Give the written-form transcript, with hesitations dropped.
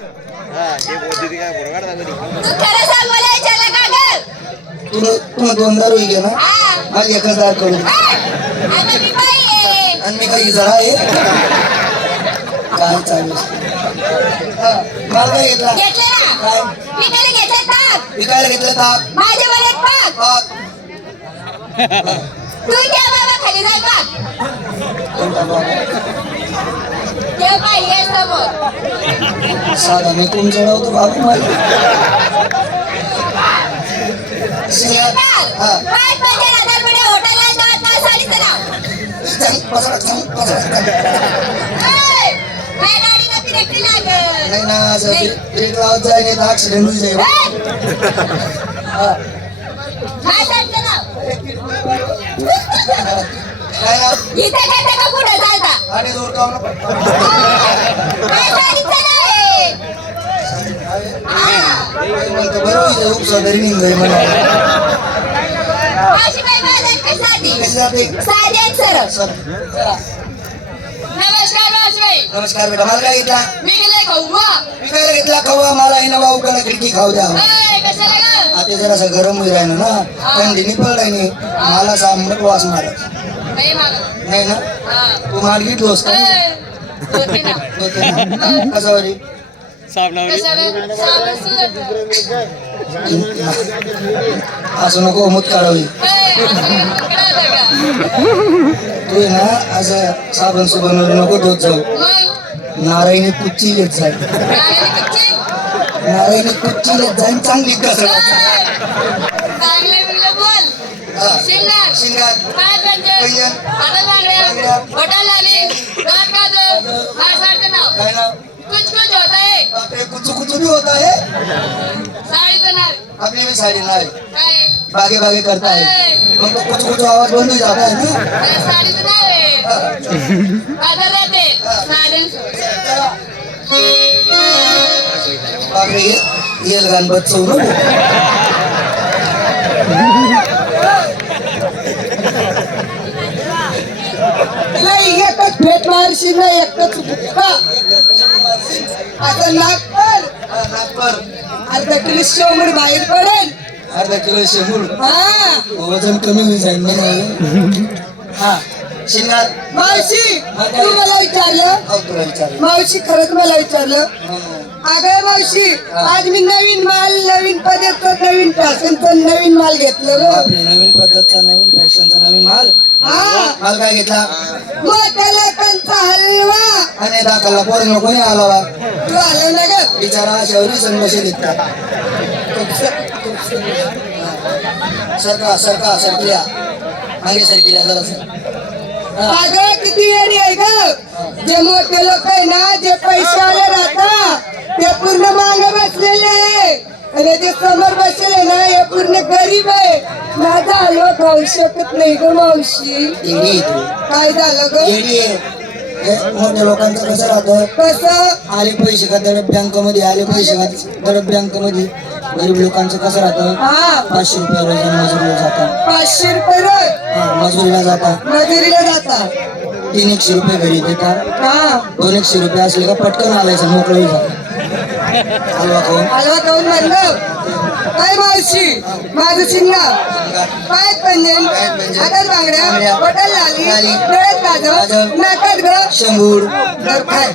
तू खरं सांग मला विचारलं का ग? तू दोनदा रोई घे ना मला एकच दार करू आता मी बाई आहे. आणि मी काही जरा आहे काय चालू मला काय घेतला घेतलं ना काय विकायला घेतलं ताक विकायला घेतलं ताक माझ्या वड्यात पाक ताक तू त्या बाबा खाली जाय पाक कोणता बाबा ते बाई आहे समोर साधा मी कोण चढवतो बाबू मला हा काय पाहिजे राधारपणे हॉटेलला जात नाही साडीचं नाव काय गाडीला फिरकली लागल नाही ना असं ब्रेक लावत जाय नाही तर ऍक्सिडेंट होईल जाईल काय साडीचं नाव काय ना इथे काय का पुढे चालता आणि दूर काढून काय साडीचं नाव आहे म्हणतो बरोबर उपसा तरी निघाय मला अशी बाई माझ्या कशासाठी कशी जाते साधी आहे सरळ सर चला नमस्कार मावशी नमस्कार बेटा मला काय घेतला मी गेले खाऊ विकायला घेतला खवा मला आहे ना भाऊकडे खिडकी खाऊ द्या कशाला ग आता जरासं गरम होईल राहिलं ना थंडी निपळलाय नाही मला सामट वास मारत नाही मागत नाही ना तू माल घेतलोस का कसं वारी असं नको मुत काढावी तू ना असं साबण सुबण नको धुत जाऊ नारायणी कुच्ची येत जाईल नारायणी कुच्ची येत जाईल चांगली कसं शिंगार काय नाव आपले कुचू कुचू भी होता है आपली भी साडी नाही बागे बागे करता है मग तो कुछ कुछ आवाज बंद हो जाता है ना बापरे येल गान बच्चो एकच भेट मारशी ना एकच आता नागपर अर्धा किलो शेंबूड बाहेर पडेल अर्धा किलो शेंबूड वजन कमी होईल जाईल ना हा शिंगार मावशी तू मला विचारलं मावशी खरंच मला विचारलं अगं मावशी आज मी नवीन माल नवीन पद्धतचं नवीन फॅशनचं नवीन माल घेतलं नवीन पद्धतचा नवीन फॅशनचा नवीन माल माल काय घेतला त्याला कंचा हलवा आणि दाखवला पोरं कोणी आला तू आला ना ग बिचारा शौरी संघर्ष घेतला सरकल्या मागे सरकीला जरा अगं किती येणी आहे ग जे मोठे लोक आहे ना जे पैसे आले राहता ते पूर्ण मागे बसलेले आहे आणि जे समोर बसले ना हे पूर्ण गरीब आहे माझा हलवा खाऊ शकत नाही ग मावशी काय झालं ग मोठ्या लोकांचं कसं राहतं कसं आले पैसे का दडप बँक मध्ये आले पैसे का दडप बँक मध्ये गरीब लोकांचं कसं राहतं 500 रुपये रोज मजुरीला जातात 500 रुपये रोज मजुरीला जातात 300 रुपये घरी देतात 200 रुपये असले का पटकन आलायचं मोकळं होईल जातं हलवा खाऊन म्हणलं काय मावशी माझं शिंगा पाय पंजन हातात बांगड्या बटन लाली डोळ्यात काजळ नाकात ग शंभूड काय